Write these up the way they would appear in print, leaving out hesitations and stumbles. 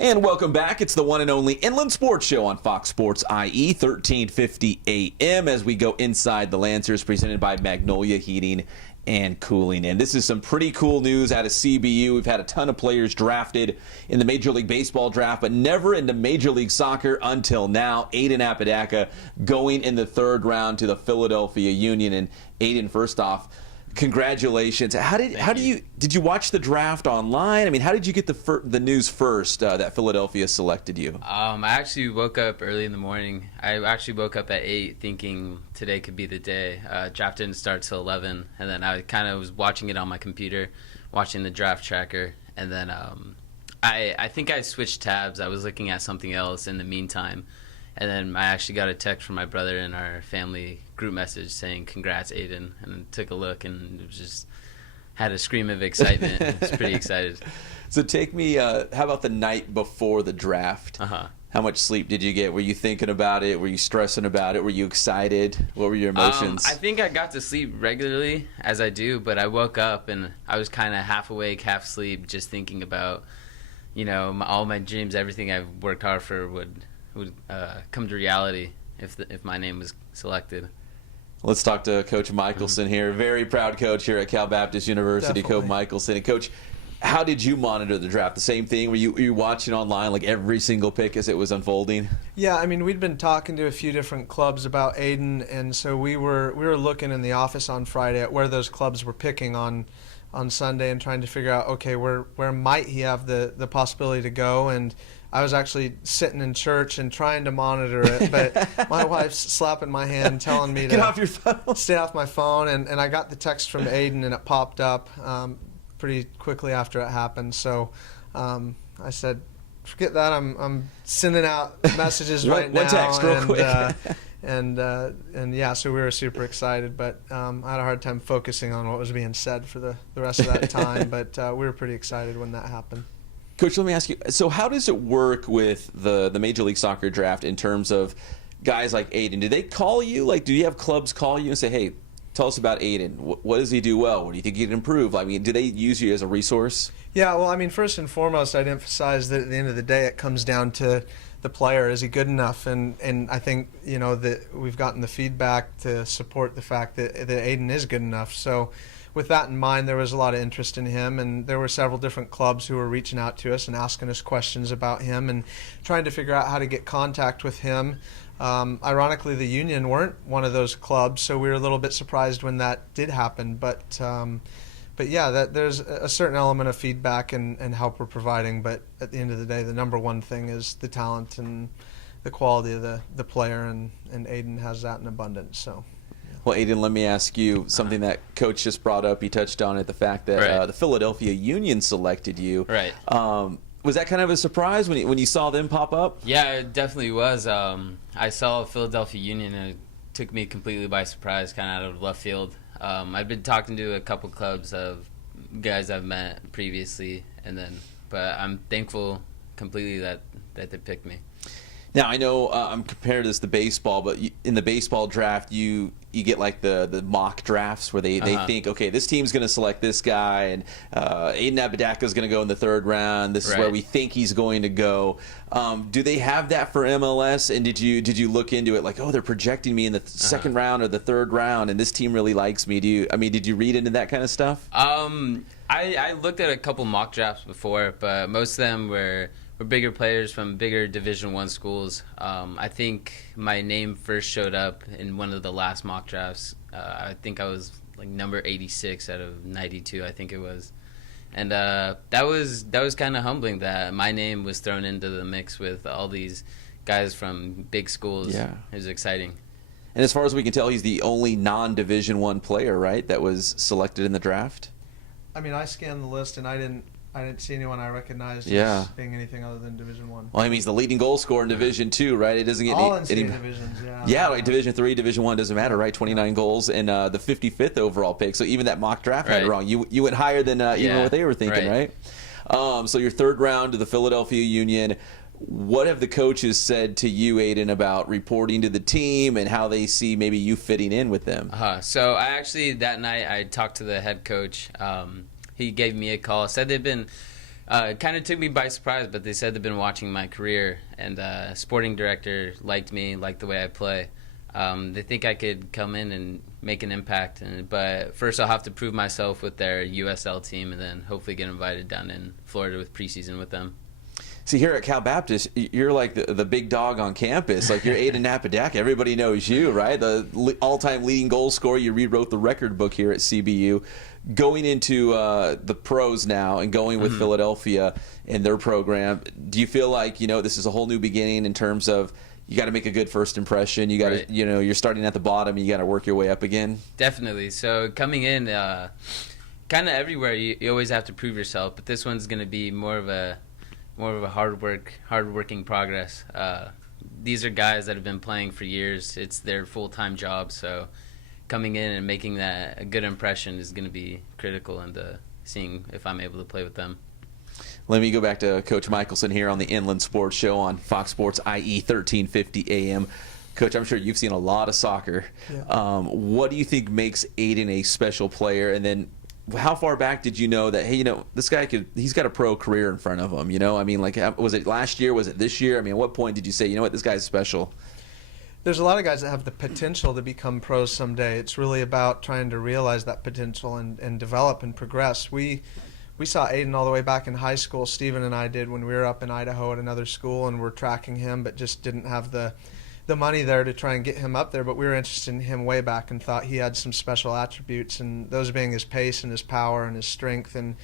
And welcome back. It's the one and only Inland Sports Show on Fox Sports IE, 1350 AM, as we go inside the Lancers, presented by Magnolia Heating and Cooling. And this is some pretty cool news out of CBU. We've had a ton of players drafted in the Major League Baseball draft, but never into Major League Soccer until now. Aidan Apodaca going in the third round to the Philadelphia Union. And Aidan, first off, congratulations. Did you watch the draft online? I mean, how did you get the news first that Philadelphia selected you? I actually woke up early in the morning. I actually woke up at 8 thinking today could be the day. Draft didn't start till 11, and then I kind of was watching it on my computer, watching the draft tracker, and then I think I switched tabs. I was looking at something else in the meantime, and then I actually got a text from my brother in our family group message saying, "Congrats, Aidan," and took a look, and it was just had a scream of excitement. I was pretty excited. So take me, how about the night before the draft? How much sleep did you get? Were you thinking about it? Were you stressing about it? Were you excited? What were your emotions? I think I got to sleep regularly, as I do, but I woke up and I was kind of half awake, half asleep, just thinking about, all my dreams, everything I've worked hard for would come to reality if my name was selected. Let's talk to Coach Michelson here. Very proud coach here at Cal Baptist University, Definitely. Coach Michelson. And Coach, how did you monitor the draft? The same thing? Were you watching online like every single pick as it was unfolding? Yeah, I mean, we'd been talking to a few different clubs about Aidan, and so we were looking in the office on Friday at where those clubs were picking on Sunday and trying to figure out, okay, where might he have the possibility to go. And I was actually sitting in church and trying to monitor it, but my wife's slapping my hand telling me to Get off your phone. Stay off my phone. And I got the text from Aidan, and it popped up pretty quickly after it happened. So I said, forget that. I'm sending out messages right now. One text real quick. And yeah, so we were super excited, but I had a hard time focusing on what was being said for the rest of that time. But we were pretty excited when that happened. Coach, let me ask you, so how does it work with the Major League Soccer draft in terms of guys like Aidan? Do they call you? Like, do you have clubs call you and say, hey, tell us about Aidan. What does he do well? What do you think he can improve? I mean, do they use you as a resource? Yeah, well, I mean, first and foremost, I'd emphasize that at the end of the day, it comes down to the player. Is he good enough? And I think, that we've gotten the feedback to support the fact that Aidan is good enough. So with that in mind, there was a lot of interest in him, and there were several different clubs who were reaching out to us and asking us questions about him and trying to figure out how to get contact with him. Ironically, the Union weren't one of those clubs, so we were a little bit surprised when that did happen. But yeah, there's a certain element of feedback and help we're providing. But at the end of the day, the number one thing is the talent and the quality of the player, and Aidan has that in abundance. So. Well, Aidan, let me ask you something that Coach just brought up. He touched on it, the fact that the Philadelphia Union selected you. Right. Was that kind of a surprise when you saw them pop up? Yeah, it definitely was. I saw Philadelphia Union, and it took me completely by surprise, kind of out of left field. I've been talking to a couple clubs of guys I've met previously, but I'm thankful completely that they picked me. Now, I know I'm comparing this to baseball, but in the baseball draft, you get like the mock drafts where they think, okay, this team's going to select this guy, and Aidan Apodaca is going to go in the third round. This is where we think he's going to go. Do they have that for MLS? And did you look into it like, oh, they're projecting me in the second round or the third round, and this team really likes me? Did you read into that kind of stuff? I looked at a couple mock drafts before, but most of them were bigger players from bigger Division I schools. I think my name first showed up in one of the last mock drafts. I think I was like number 86 out of 92, I think it was. And that was kind of humbling that my name was thrown into the mix with all these guys from big schools. Yeah. It was exciting. And as far as we can tell, he's the only non-Division I player, right, that was selected in the draft? I mean, I scanned the list, and I didn't see anyone I recognized Yeah. as being anything other than Division I. Well, I mean, he's the leading goal scorer in Division II, right? It doesn't get All any divisions, yeah. Yeah, like Division III, Division I doesn't matter, right? 29 goals and the 55th overall pick. So even that mock draft had it wrong. You went higher than even what they were thinking, right? So your third round to the Philadelphia Union. What have the coaches said to you, Aidan, about reporting to the team and how they see maybe you fitting in with them? So I actually, that night, I talked to the head coach. He gave me a call, said they've been It kind of took me by surprise, but they said they've been watching my career, and sporting director liked me, liked the way I play. They think I could come in and make an impact, but first I'll have to prove myself with their USL team, and then hopefully get invited down in Florida with preseason with them. See, here at Cal Baptist, you're like the big dog on campus. Like, you're Aidan Apodaca. Everybody knows you, right? The all-time leading goal scorer. You rewrote the record book here at CBU. Going into the pros now and going with Philadelphia and their program, do you feel like, this is a whole new beginning in terms of you got to make a good first impression? You got to, Right. You're starting at the bottom and you got to work your way up again? Definitely. So coming in, kind of everywhere, you always have to prove yourself, but this one's going to be more of a hard-working progress. These are guys that have been playing for years. It's their full-time job, so coming in and making that a good impression is going to be critical into seeing if I'm able to play with them. Let me go back to Coach Michelson here on the Inland Sports Show on Fox Sports IE 1350 AM. Coach, I'm sure you've seen a lot of soccer. Yeah. What do you think makes Aidan a special player? And then how far back did you know that, hey, this guy he's got a pro career in front of him? I mean, like, was it last year? Was it this year? I mean, at what point did you say, you know what, this guy's special? There's a lot of guys that have the potential to become pros someday. It's really about trying to realize that potential and develop and progress. We saw Aidan all the way back in high school. Steven and I did when we were up in Idaho at another school, and we're tracking him, but just didn't have the money there to try and get him up there. But we were interested in him way back and thought he had some special attributes, and those being his pace and his power and his strength. And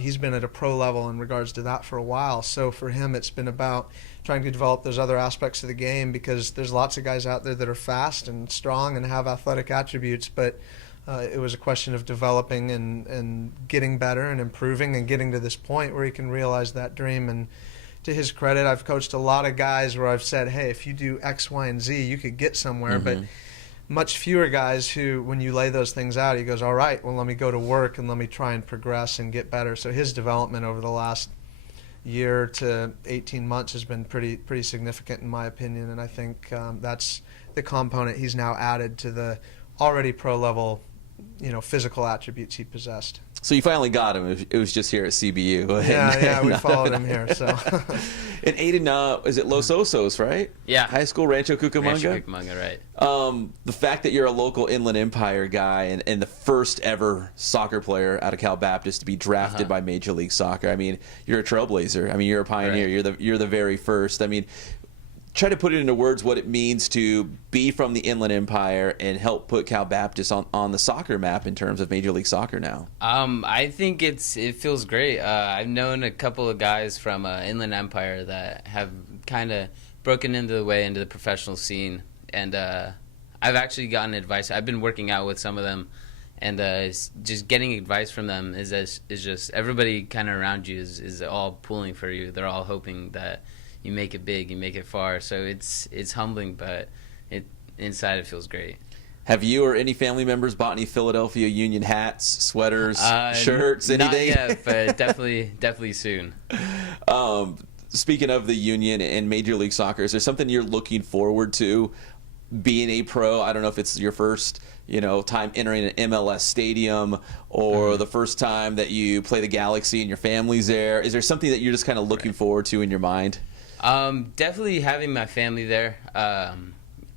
he's been at a pro level in regards to that for a while. So for him, it's been about trying to develop those other aspects of the game, because there's lots of guys out there that are fast and strong and have athletic attributes, but it was a question of developing and getting better and improving and getting to this point where he can realize that dream. And to his credit, I've coached a lot of guys where I've said, hey, if you do X, Y, and Z, you could get somewhere. But much fewer guys who, when you lay those things out, he goes, all right, well, let me go to work and let me try and progress and get better. So his development over the last year to 18 months has been pretty significant in my opinion, and I think that's the component he's now added to the already pro level, physical attributes he possessed. So you finally got him. It was just here at CBU. Yeah, we followed him here. So. And Aidan, is it Los Osos, right? Yeah. High school, Rancho Cucamonga? Rancho Cucamonga, right. The fact that you're a local Inland Empire guy and the first ever soccer player out of Cal Baptist to be drafted by Major League Soccer, I mean, you're a trailblazer. I mean, you're a pioneer. Right. You're the very first. I mean, try to put it into words what it means to be from the Inland Empire and help put Cal Baptist on the soccer map in terms of Major League Soccer now. I think it feels great. I've known a couple of guys from Inland Empire that have kind of broken into the professional scene, and I've actually gotten advice. I've been working out with some of them, and just getting advice from them is just everybody kind of around you is all pulling for you. They're all hoping that you make it big, you make it far. So it's humbling, but inside it feels great. Have you or any family members bought any Philadelphia Union hats, sweaters, shirts, anything? Not yet, but definitely soon. Speaking of the Union and Major League Soccer, is there something you're looking forward to being a pro? I don't know if it's your first time entering an MLS stadium or the first time that you play the Galaxy and your family's there. Is there something that you're just kind of looking forward to in your mind? Definitely having my family there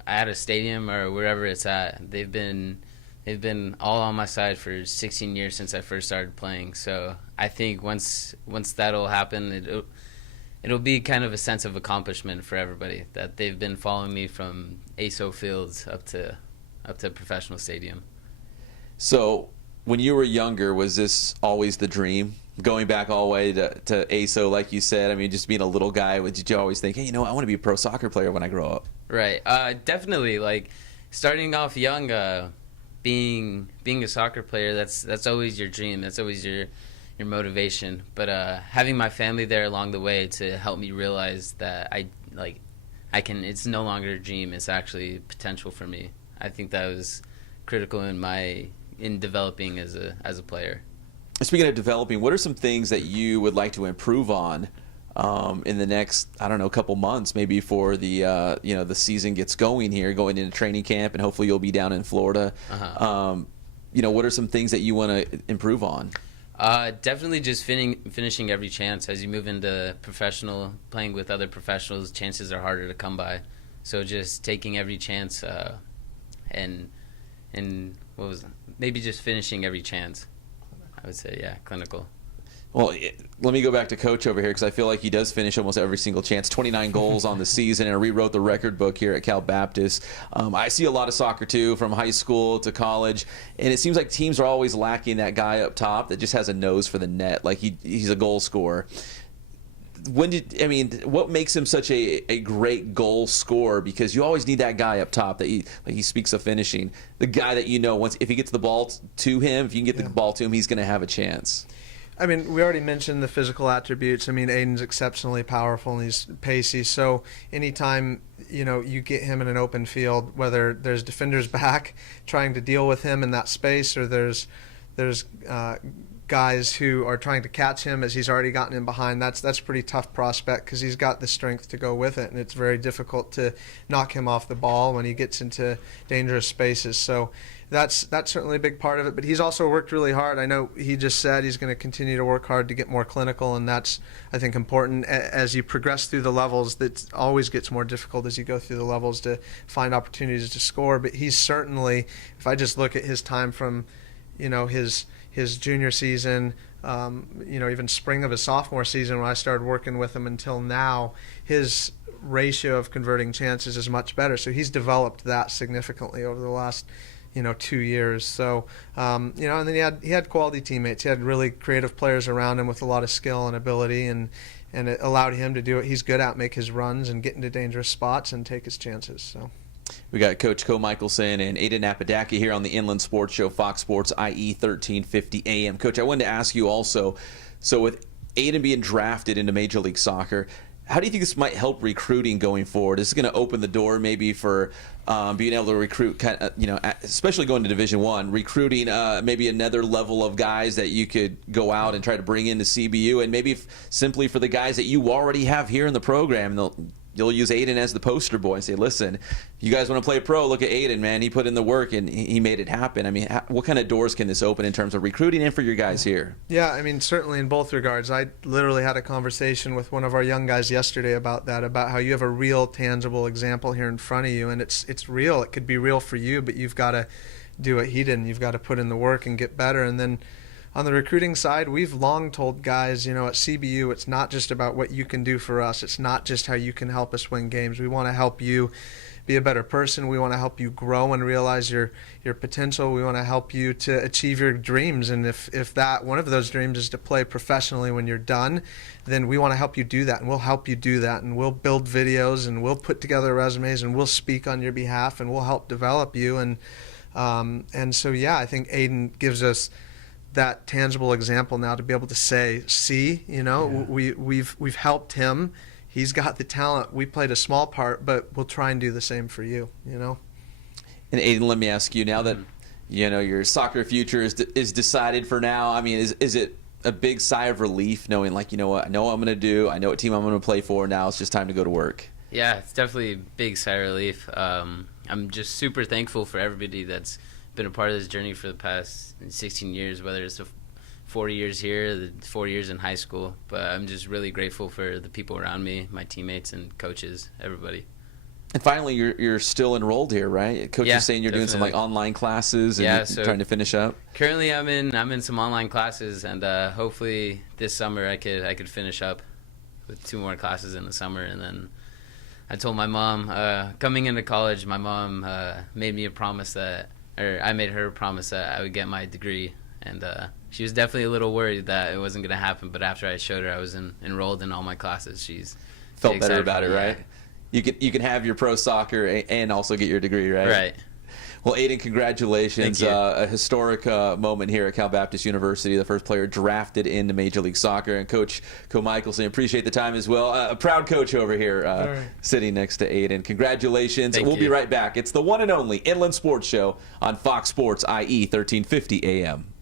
at a stadium or wherever it's at. They've been all on my side for 16 years since I first started playing. So I think once that'll happen, it'll be kind of a sense of accomplishment for everybody that they've been following me from ASO Fields up to professional stadium. So when you were younger, was this always the dream? Going back all the way to ASO, like you said, I mean, just being a little guy, did you always think, hey, I want to be a pro soccer player when I grow up? Right. Definitely. Like, starting off young, being a soccer player, that's always your dream. That's always your motivation. But having my family there along the way to help me realize that I can. It's no longer a dream. It's actually potential for me. I think that was critical in developing as a player. Speaking of developing, what are some things that you would like to improve on in the next, I don't know, couple months, maybe before the the season gets going here, going into training camp, and hopefully you'll be down in Florida. What are some things that you want to improve on? Definitely just finishing every chance. As you move into professional, playing with other professionals, chances are harder to come by. So just taking every chance, and what was it? Maybe just finishing every chance. I would say, yeah, clinical. Well, let me go back to Coach over here because I feel like he does finish almost every single chance. 29 goals on the season, and rewrote the record book here at Cal Baptist. I see a lot of soccer, too, from high school to college, and it seems like teams are always lacking that guy up top that just has a nose for the net. Like, he's a goal scorer. What makes him such a great goal scorer? Because you always need that guy up top that he speaks of finishing. The guy that if he gets the ball to him, if you can get the ball to him, he's going to have a chance. I mean, we already mentioned the physical attributes. I mean, Aidan's exceptionally powerful and he's pacey. So anytime, you get him in an open field, whether there's defenders back trying to deal with him in that space, or there's guys who are trying to catch him as he's already gotten in behind, that's a pretty tough prospect because he's got the strength to go with it, and it's very difficult to knock him off the ball when he gets into dangerous spaces. So that's certainly a big part of it, but he's also worked really hard. I know he just said he's going to continue to work hard to get more clinical, and that's, I think, important. As you progress through the levels, that always gets more difficult as you go through the levels to find opportunities to score, but he's certainly, if I just look at his time from his junior season, even spring of his sophomore season when I started working with him until now, his ratio of converting chances is much better. So he's developed that significantly over the last 2 years. So, and then he had quality teammates. He had really creative players around him with a lot of skill and ability, and it allowed him to do what he's good at, make his runs and get into dangerous spots and take his chances. So. We got Coach Co Michelson and Aidan Apodaca here on the Inland Sports Show, Fox Sports IE 1350 AM. Coach, I wanted to ask you also, so with Aidan being drafted into Major League Soccer, how do you think this might help recruiting going forward? Is this going to open the door maybe for being able to recruit, especially going to Division I, recruiting maybe another level of guys that you could go out and try to bring into CBU, and maybe simply for the guys that you already have here in the program, you'll use Aidan as the poster boy and say, listen, you guys want to play pro, look at Aidan, man. He put in the work and he made it happen. I mean, what kind of doors can this open in terms of recruiting and for your guys here? Yeah, I mean, certainly in both regards. I literally had a conversation with one of our young guys yesterday about that, about how you have a real tangible example here in front of you, and it's real. It could be real for you, but you've got to do what he did, and you've got to put in the work and get better. And then on the recruiting side, we've long told guys, at CBU, it's not just about what you can do for us. It's not just how you can help us win games. We want to help you be a better person. We want to help you grow and realize your potential. We want to help you to achieve your dreams. And if that one of those dreams is to play professionally when you're done, then we want to help you do that. And we'll help you do that. And we'll build videos, and we'll put together resumes, and we'll speak on your behalf, and we'll help develop you. And so, yeah, I think Aidan gives us that tangible example now to be able to say, see, we've helped him. He's got the talent. We played a small part, but we'll try and do the same for you, And Aidan, let me ask you, now that your soccer future is decided for now, I mean, is it a big sigh of relief knowing, like, what, I know what I'm going to do, I know what team I'm going to play for, now it's just time to go to work? Yeah, it's definitely a big sigh of relief. I'm just super thankful for everybody that's been a part of this journey for the past 16 years, whether it's the 4 years here, the 4 years in high school. But I'm just really grateful for the people around me, my teammates and coaches, everybody. And finally, you're still enrolled here, right? Coach is saying you're doing some online classes and so trying to finish up. Currently, I'm in some online classes, and hopefully this summer I could finish up with 2 more classes in the summer. And then I told my mom, coming into college, my mom made me a promise I made her a promise that I would get my degree, and she was definitely a little worried that it wasn't going to happen. But after I showed her I was enrolled in all my classes, she's felt better about it, right? You can have your pro soccer and also get your degree, right? Right. Well, Aidan, congratulations. Thank you. A historic moment here at Cal Baptist University, the first player drafted into Major League Soccer. And Coach Co Michelson, appreciate the time as well. A proud coach over here sitting next to Aidan. Congratulations. We'll be right back. It's the one and only Inland Sports Show on Fox Sports IE 1350 AM.